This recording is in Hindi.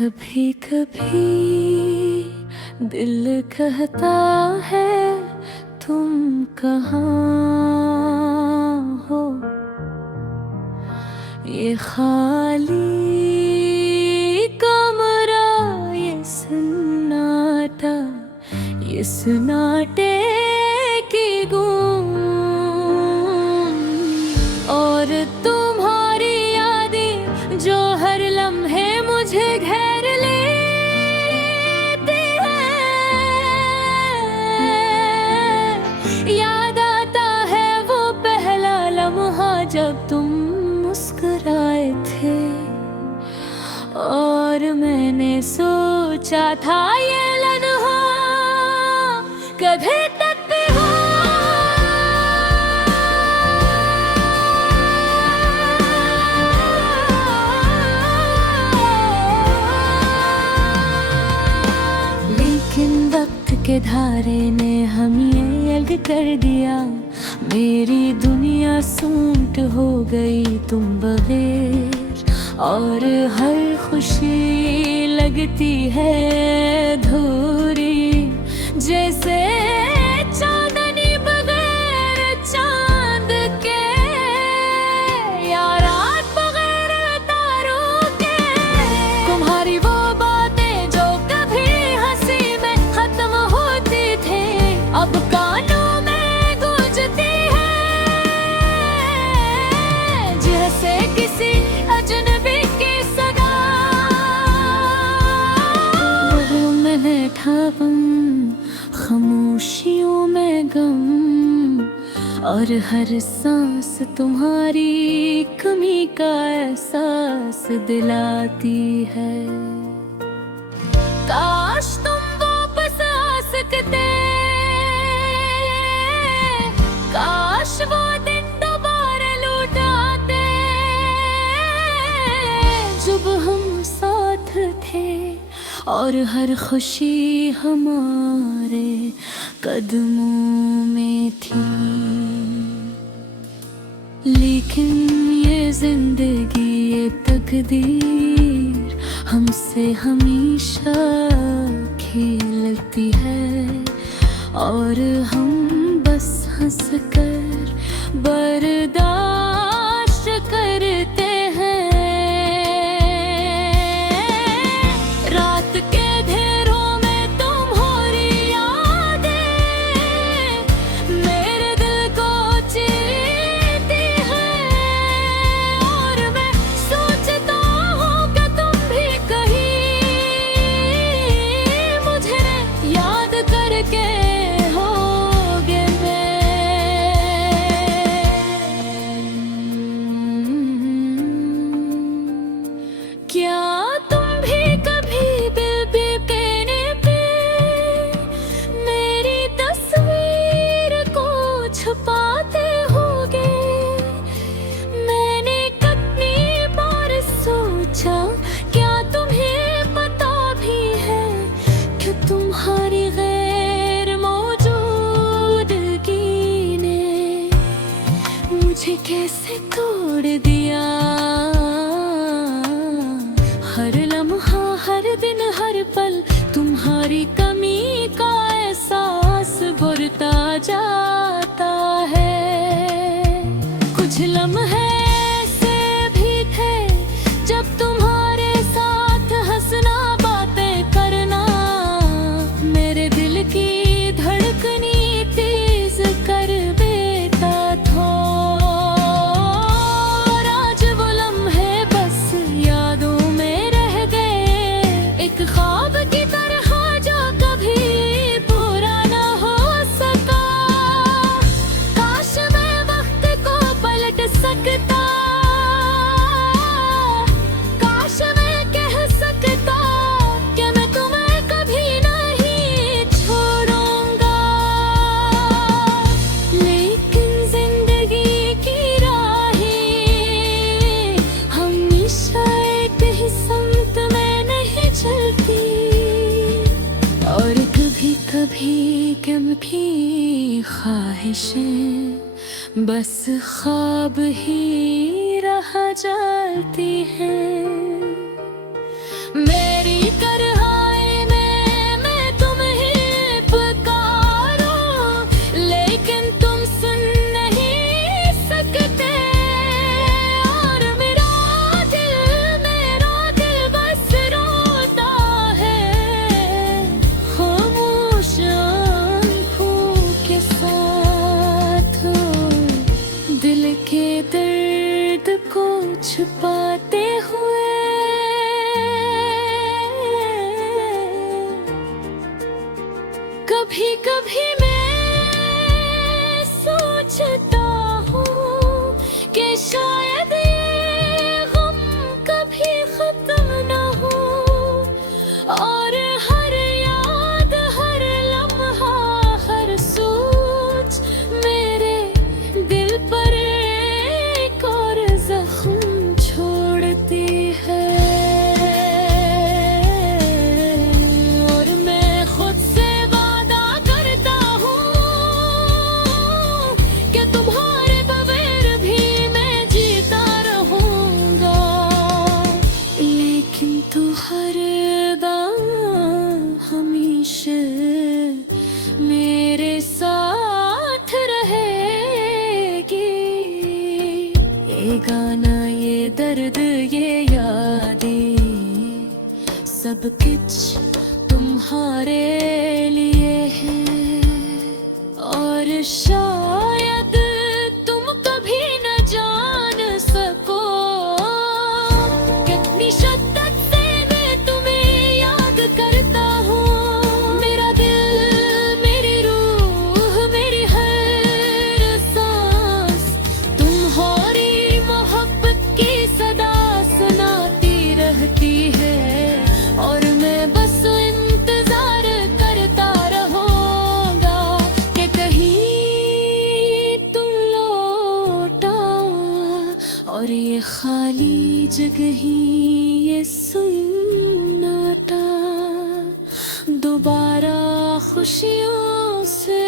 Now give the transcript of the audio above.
कभी कभी दिल कहता है तुम कहाँ हो। ये खाली कमरा, ये सन्नाटा, ये सन्नाटे की गूंज और तुम्हारी यादें जो हर लम्हे मुझे घेर लेती है। याद आता है वो पहला लम्हा जब तुम मुस्कुराए थे और मैंने सोचा था ये लम्हा कभी तक भी हो। लेकिन वक्त के धारे ने हम ये अलग कर दिया। मेरी दुनिया सूंट हो गई तुम बगैर और हर खुशी लगती है अधूरी। जैसे चांदनी बगैर चांद के या रात बगैर तारों के। तुम्हारी वो बातें जो कभी हंसी में खत्म होती थी अब कानों में गूंजती है। जैसे किसी अजनबी की सदा मैंने ठापम खामोशियों में गम और हर सांस तुम्हारी कमी का एहसास दिलाती है। काश तुम वापस आ सकते, काश वो दिन दोबारा लौट आते जब हम साथ थे और हर खुशी हमारे कदमों में थी। लेकिन ये जिंदगी, ये तकदीर हमसे हमेशा खेलती है और हम बस हंस कर बर्दाश्त करते हैं। रात के घेरों में तुम्हारी यादें मेरे दिल को चीरती हैं और मैं सोचता हूँ कि तुम भी कहीं मुझे याद करके होगे क्या तुम भी कभी दिल कहने पे मेरी तस्वीर को छुपाते होगे। मैंने कितनी बार सोचा क्या तुम्हें पता भी है कि तुम्हारी गैर मौजूदगी ने मुझे कैसे तोड़ दिया। हर लम्हा, हर दिन, हर पल तुम्हारी कमी का एहसास बढ़ता जाता है। कुछ लम्हे ऐसे भी थे जब तुम्हारे साथ हंसना, बातें करना मेरे दिल की धड़कनी तेज कर देता था। और आज वो लम्हे बस यादों में रह गए, एक ख्वाब की तरह जो कभी पूरा न हो सका। काश मैं वक्त को पलट सकता, काश मैं कह सकता कि मैं तुम्हें कभी नहीं छोड़ूंगा। लेकिन जिंदगी की राहें हमेशा एक ही समत में नहीं चलती और कभी कभी कभी ख्वाहिशें बस ख्वाब ही रह जाती हैं। मेरी कभी कभी मैं सोचता हूँ कि शायद ये गम कभी खत्म न हो, और हर याद, हर लम्हा, हर सोच मेरे दिल पर एक और जख्म छोड़ती है। और मैं खुद से वादा करता हूँ कि तुम्हारे बगैर भी मैं जीता रहूँगा, लेकिन तू हरदम हमेशा मेरे साथ रहेगी। ये गाना, ये दर्द, ये यादें, सब कुछ तुम्हारे लिए है। और शायद तुम कभी न जान सको कितनी शिद्दत से मैं तुम्हें याद करता हूँ। मेरा दिल, मेरी रूह, मेरी हर सांस तुम्हारी मोहब्बत की सदा सुनाती रहती है। और मैं बस इंतजार करता रहूंगा कि कहीं तुम लौटा, और ये खाली जगह ही, ये सन्नाटा दोबारा खुशियों से